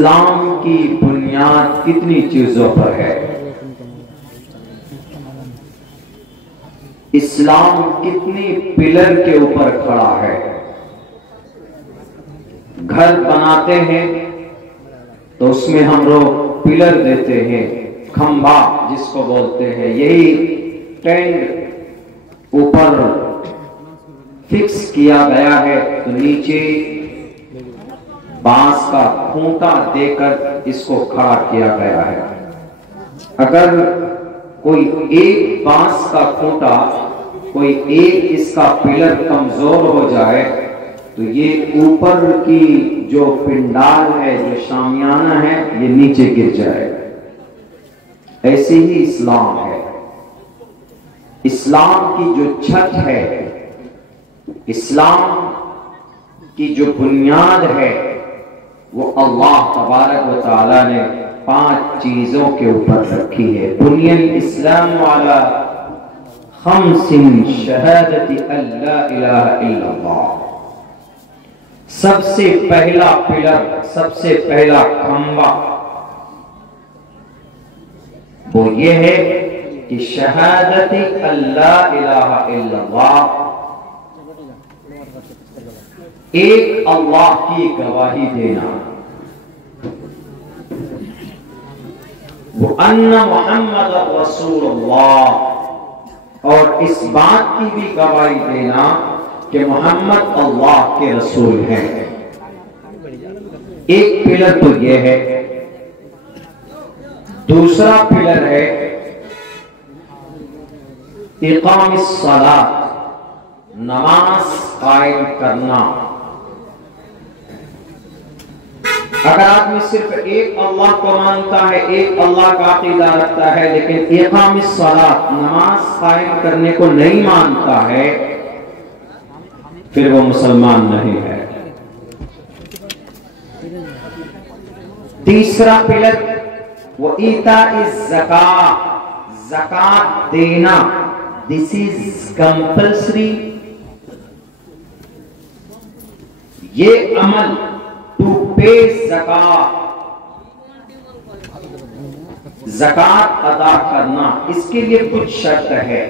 इस्लाम की बुनियाद कितनी चीजों पर है। इस्लाम कितनी पिलर के ऊपर खड़ा है। घर बनाते हैं तो उसमें हम लोग पिलर देते हैं, खंभा जिसको बोलते हैं। यही टेंट ऊपर फिक्स किया गया है तो नीचे बांस का खूंटा देकर इसको खड़ा किया गया है। अगर कोई एक बांस का खूंटा, कोई एक इसका पिलर कमजोर हो जाए तो ये ऊपर की जो पिंडाल है, जो शामियाना है, ये नीचे गिर जाए। ऐसे ही इस्लाम है। इस्लाम की जो छत है, इस्लाम की जो बुनियाद है, वो अल्लाह तबारक व तआला ने 5 चीजों के ऊपर रखी है। बुनियल इस्लाम वाला खम्सिन शहादती अल्ला इलाहा इल्लल्लाह। सबसे पहला पिलर, सबसे पहला खंबा वो ये है कि शहादती अल्ला इलाहा इल्लल्लाह, एक अल्लाह की गवाही देना, वो अन्ना मुहम्मद रसूलुल्लाह, और इस बात की भी गवाही देना कि मोहम्मद अल्लाह के रसूल हैं। एक पिलर तो यह है। दूसरा पिलर है इकामिस सलात, नमाज कायम करना। अगर आदमी सिर्फ एक अल्लाह को मानता है, एक अल्लाह का अकीदा रखता है, लेकिन इकामिस सलात, नमाज कायम करने को नहीं मानता है, फिर वो मुसलमान नहीं है। तीसरा पिलर वो ईताइज़ ज़कात, ज़कात देना। This is compulsory. ये अमल टू पे ज़कात, ज़कात अदा करना, इसके लिए कुछ शर्त है।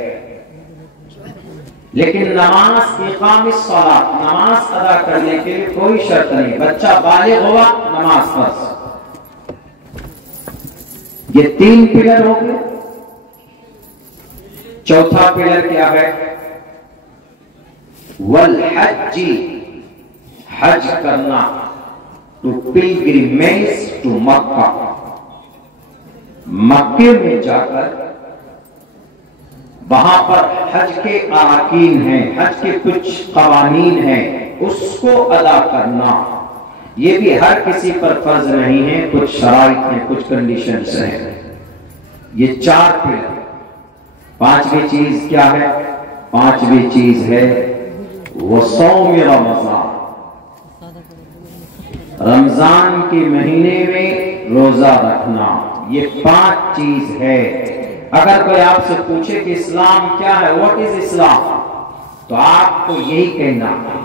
लेकिन नमाज, इकामिस सलात, नमाज अदा करने के लिए कोई शर्त नहीं। बच्चा बालिग हुआ, नमाज फर्ज। ये 3 पिलर हो गए। चौथा पिलर क्या है? वल हज्जी, हज करना, टू पिलग्रिमेज टू मक्का। मक्के में जाकर वहां पर हज के अरकान हैं, हज के कुछ कवानीन हैं, उसको अदा करना। ये भी हर किसी पर फर्ज नहीं है, कुछ शराइत हैं, कुछ कंडीशंस हैं। ये 4 पिलर। 5वीं चीज क्या है? 5वीं चीज है वो सौम रमजान। रमजान के महीने में रोजा रखना। ये 5 चीज है। अगर कोई आपसे पूछे कि इस्लाम क्या है, व्हाट इज इस्लाम, तो आपको यही कहना है।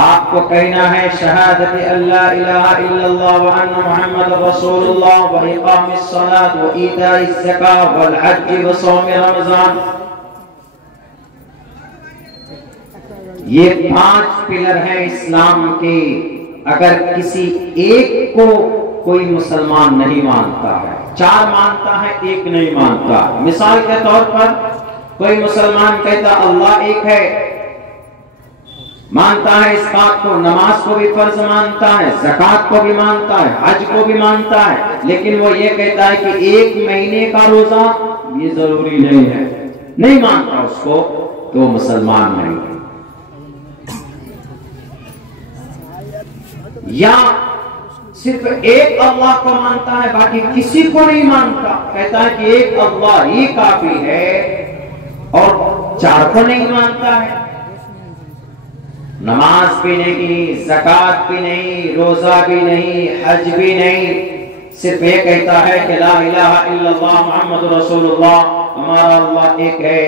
आपको कहना है शहादत अल्ला इलाहा इल्लल्लाह व अन्ना मुहम्मद रसूलुल्लाह व इकामिस सलात व ईताइज़ ज़कात वल हज्ज व सौम रमजान। ये 5 पिलर हैं इस्लाम के। अगर किसी एक को कोई मुसलमान नहीं मानता है, 4 मानता है, 1 नहीं मानता। मिसाल के तौर पर कोई मुसलमान कहता अल्लाह एक है, मानता है इस बात को, नमाज को भी फर्ज मानता है, ज़कात को भी मानता है, हज को भी मानता है, लेकिन वो ये कहता है कि 1 महीने का रोजा ये जरूरी नहीं है, नहीं मानता उसको, तो मुसलमान नहीं है। या सिर्फ एक अल्लाह को मानता है, बाकी किसी को नहीं मानता, कहता है कि एक अल्लाह ही काफी है, और 4 को नहीं मानता है। नमाज भी नहीं, ज़कात भी नहीं, रोजा भी नहीं, हज भी नहीं, सिर्फ ये कहता है कि ला इलाहा इल्लल्लाह मुहम्मद रसूलुल्लाह, हमारा अल्लाह एक है,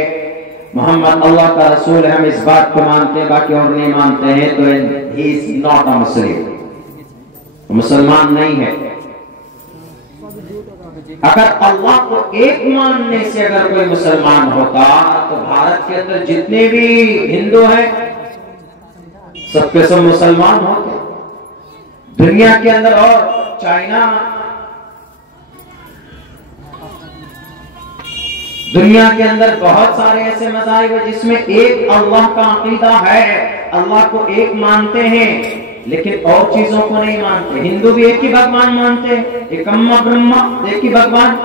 मोहम्मद अल्लाह का रसूल है, हम इस बात को मानते हैं, बाकी और नहीं मानते हैं, तो ही इज नॉट अ मुस्लिम। मुसलमान नहीं है। अगर अल्लाह को एक मानने से अगर कोई मुसलमान होता तो भारत के अंदर जितने भी हिंदू हैं सबके सब मुसलमान होते। दुनिया के अंदर और चाइना, दुनिया के अंदर बहुत सारे ऐसे मज़ाहिब है जिसमें एक अल्लाह का अकीदा है, अल्लाह को एक मानते हैं, लेकिन और चीजों को नहीं मानते। हिंदू भी एक ही भगवान मानते हैं, एक अम्मा ब्रह्मा, एक ही भगवान।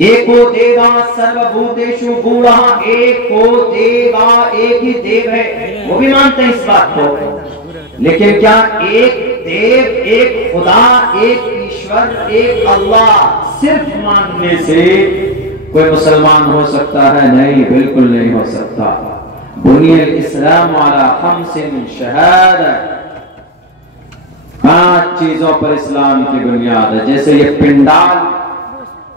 एको देवा सर्वभूतेषु गूढ़ः, एको देवा, एक ही देव है, वो भी मानते हैं इस बात को। लेकिन क्या एक देव, एक खुदा, एक ईश्वर, एक अल्लाह सिर्फ मानने से कोई मुसलमान हो सकता है? नहीं, बिल्कुल नहीं हो सकता। बुनियल इस्लाम अला खम्सिन शहादत, 5 चीजों पर इस्लाम की बुनियाद है। जैसे ये पिंडाल,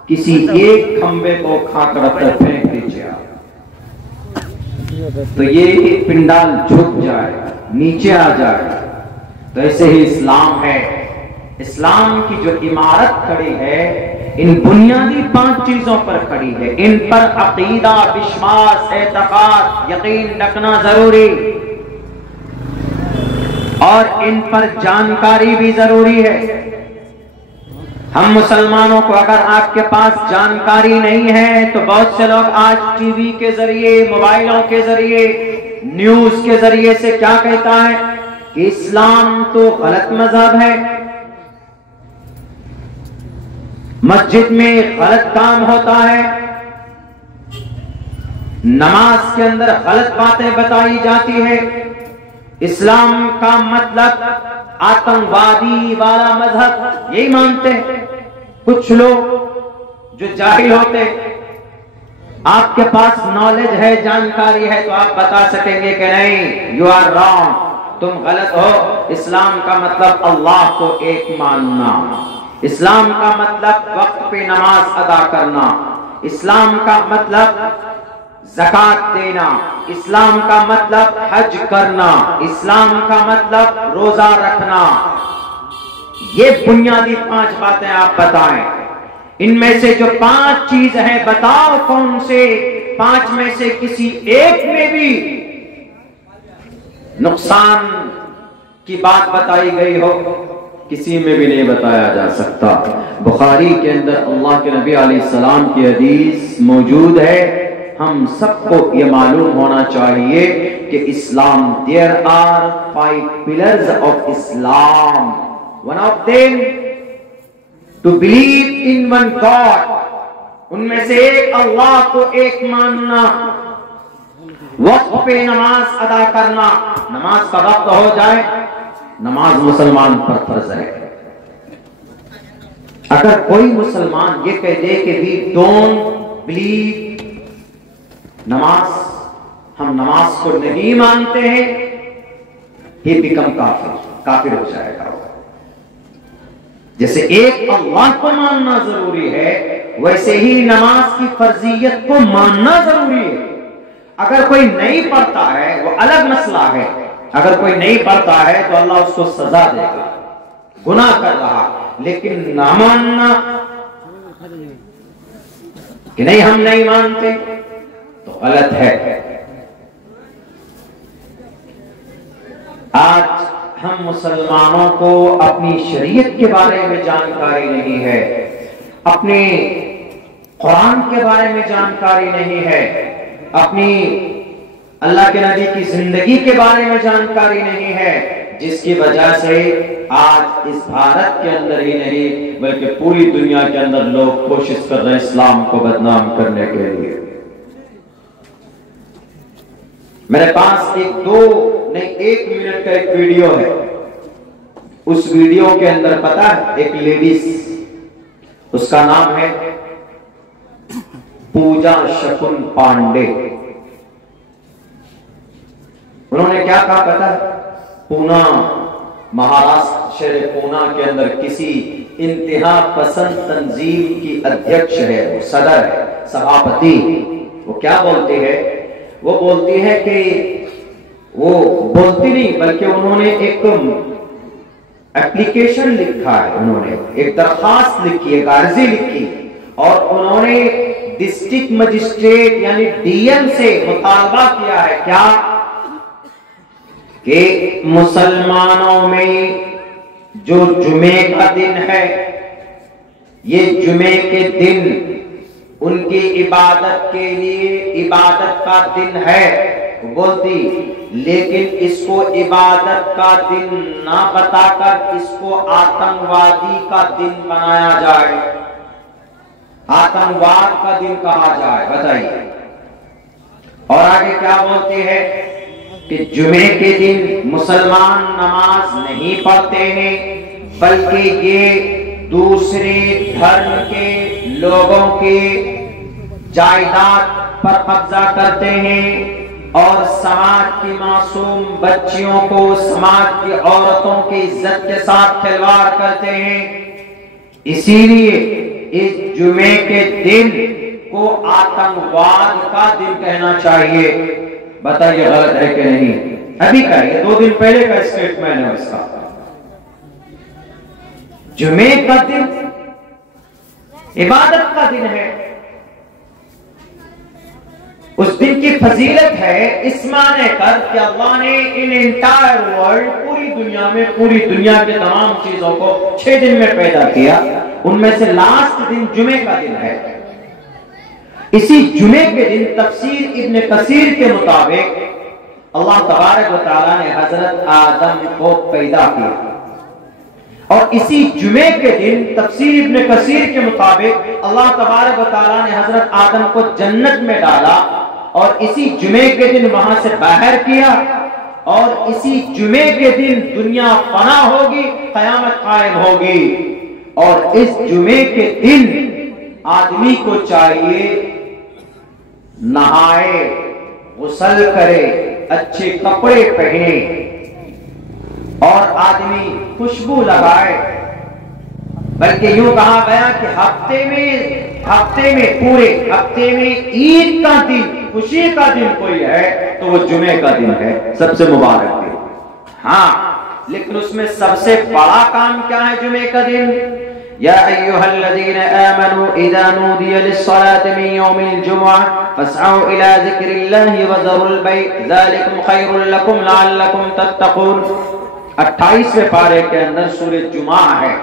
किसी एक खंबे को खाकर फेंक दीजिए तो ये पिंडाल झुक जाए, नीचे आ जाए। तो ऐसे ही इस्लाम है। इस्लाम की जो इमारत खड़ी है इन बुनियादी 5 चीजों पर खड़ी है। इन पर अकीदा, विश्वास, एतकाद, यकीन रखना जरूरी, और इन पर जानकारी भी जरूरी है। हम मुसलमानों को अगर आपके पास जानकारी नहीं है तो बहुत से लोग आज टीवी के जरिए, मोबाइलों के जरिए, न्यूज के जरिए से क्या कहता है कि इस्लाम तो गलत मजहब है, मस्जिद में गलत काम होता है, नमाज के अंदर गलत बातें बताई जाती है, इस्लाम का मतलब आतंकवादी वाला मजहब, यही मानते हैं कुछ लोग जो जाहिल होते। आपके पास नॉलेज है, जानकारी है, तो आप बता सकेंगे कि नहीं, यू आर रॉन्ग, तुम गलत हो। इस्लाम का मतलब अल्लाह को एक मानना, इस्लाम का मतलब वक्त पे नमाज अदा करना, इस्लाम का मतलब ज़कात देना, इस्लाम का मतलब हज करना, इस्लाम का मतलब रोजा रखना। ये बुनियादी 5 बातें आप बताएं। इनमें से जो 5 चीज हैं, बताओ कौन से 5 में से किसी एक में भी नुकसान की बात बताई गई हो? किसी में भी नहीं बताया जा सकता। बुखारी के अंदर अल्लाह के नबी अलैहिस्सलाम की हदीस मौजूद है। हम सबको ये मालूम होना चाहिए कि Islam, there are 5 pillars of Islam, one of them to believe in one God. उनमें से एक अल्लाह को एक मानना, वक्त पे नमाज अदा करना, नमाज का वक्त हो जाए, नमाज मुसलमान पर फर्ज है। अगर कोई मुसलमान ये कह दे कि वी डोंट बिलीव नमाज, हम नमाज को नहीं मानते हैं, ये बिकम काफिर, काफिर हो जाएगा। जैसे एक अल्लाह को मानना जरूरी है, वैसे ही नमाज की फर्जियत को मानना जरूरी है। अगर कोई नहीं पढ़ता है वो अलग मसला है, अगर कोई नहीं पढ़ता है तो अल्लाह उसको सजा देगा, गुनाह कर रहा। लेकिन ना मानना कि नहीं हम नहीं मानते तो गलत है। आज हम मुसलमानों को अपनी शरीयत के बारे में जानकारी नहीं है, अपने कुरान के बारे में जानकारी नहीं है, अपनी अल्लाह के नबी की जिंदगी के बारे में जानकारी नहीं है, जिसकी वजह से आज इस भारत के अंदर ही नहीं बल्कि पूरी दुनिया के अंदर लोग कोशिश कर रहे हैं इस्लाम को बदनाम करने के लिए। मेरे पास एक मिनट का एक वीडियो है। उस वीडियो के अंदर पता है एक लेडीज, उसका नाम है पूजा शकुन पांडे। उन्होंने क्या कहा पता है? पूना, महाराष्ट्र शहर पूना के अंदर किसी इंतहा पसंद तंजीम की अध्यक्ष है, वो सदर है, सभापति। वो क्या बोलती है? वो बोलती है कि वो बोलती नहीं, बल्कि उन्होंने एक एप्लीकेशन लिखा है, उन्होंने एक दरखास्त लिखी, एक अर्जी लिखी और उन्होंने डिस्ट्रिक्ट मजिस्ट्रेट यानी डीएम से मुतालबा किया है क्या कि मुसलमानों में जो जुमे का दिन है, ये जुमे के दिन उनकी इबादत के लिए इबादत का दिन है, बोलती, लेकिन इसको इबादत का दिन ना बताकर इसको आतंकवादी का दिन बनाया जाए, आतंकवाद का दिन कहा जाए। बताइए। और आगे क्या बोलते हैं कि जुमे के दिन मुसलमान नमाज नहीं पढ़ते हैं, बल्कि ये दूसरे धर्म के लोगों के जायदाद पर कब्जा करते हैं और समाज की मासूम बच्चियों को, समाज की औरतों की इज्जत के साथ खिलवाड़ करते हैं। इसीलिए इस जुमे के दिन को आतंकवाद का दिन कहना चाहिए। बताइए गलत है कि नहीं? अभी का ये 2 दिन पहले का स्टेटमेंट है उसका। जुमे का दिन इबादत का दिन है, उस दिन की फजीलत है इस माने कर कि अल्लाह ने इन एंटायर वर्ल्ड, पूरी दुनिया में, पूरी दुनिया के तमाम चीजों को 6 दिन में पैदा किया, उनमें से लास्ट दिन जुमे का दिन है। इसी जुमे के दिन तफसीर इब्न कसीर के मुताबिक अल्लाह तबारक व तआला ने हजरत आदम को पैदा किया और इसी जुमे के दिन तफसीर इब्न कसीर के मुताबिक अल्लाह तबारक व तआला ने हजरत आदम को जन्नत में डाला और इसी जुमे के दिन वहां से बाहर किया और इसी जुमे के दिन दुनिया फना होगी, कयामत कायम होगी। और इस जुमे के दिन आदमी को चाहिए नहाए, गुस्ल करे, अच्छे कपड़े पहने और आदमी खुशबू लगाए। बल्कि यूं कहा गया कि हफ्ते में पूरे हफ्ते में ईद का दिन, खुशी का दिन कोई है तो वो जुमे का दिन है, सबसे मुबारक दिन। हाँ, लेकिन उसमें सबसे बड़ा काम क्या है जुमे का दिन? या अय्युहल्लज़ीना आमनू इज़ा नूदिया लिस्सलाति मिन यौमिल जुमुअह फस्अऊ इला ज़िक्रिल्लाहि व ज़रुल बैअ ज़ालिकुम खैरुल लकुम लअल्लकुम तत्तक़ून। 28वें पारे के अंदर सूरह जुमा है।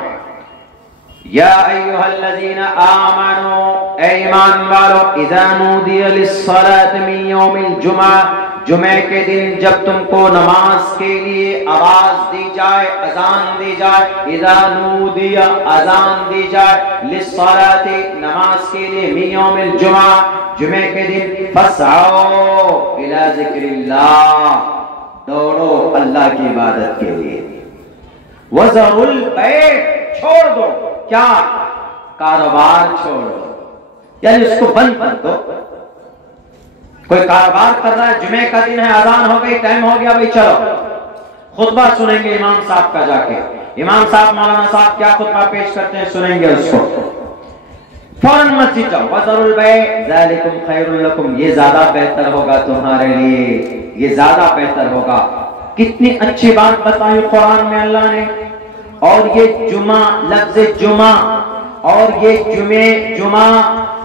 या अय्युहल्लज़ीना आमनू, ऐ ईमान वालों, इज़ा नूदिया लिस्सलाति मिन यौमिल जुमुअह, जुमे के दिन जब तुमको नमाज के लिए आवाज दी जाए, अजान दी जाए, इज़ा नूदिया, अजान दी जाए, लिस्सलाति, नमाज के लिए, मिन यौमिल जुमुअह, जुमे के दिन, फस्अऊ इला ज़िक्रिल्लाह, दौड़ो अल्लाह की इबादत के लिए, वज़रुल बैअ, छोड़ दो, क्या? कारोबार छोड़ दो, यानी उसको बंद कर दो। कोई कारोबार कर रहा है, जुमे का दिन है, अजान हो गई, टाइम हो गया, भाई चलो खुतबा सुनेंगे इमाम साहब का जाके। इमाम साहब, मौलाना साहब क्या खुतबा पेश करते हैं, सुनेंगे उसको, फौरन मस्जिद जाओ। वज़रुल बैअ ज़ालिकुम खैरुल लकुम, ये ज्यादा बेहतर होगा तुम्हारे लिए, ये ज्यादा बेहतर होगा। कितनी अच्छी बात बताई कुरान में अल्लाह ने। और ये जुमा, लफ्ज़ जुमा और ये जुमा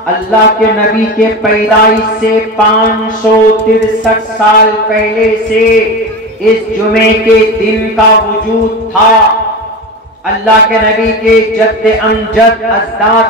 अल्लाह के नबी के पैदाइश से 563 साल पहले से इस जुमे के दिन का वजूद था। अल्लाह के नबी के जद्द अमजद अजदाद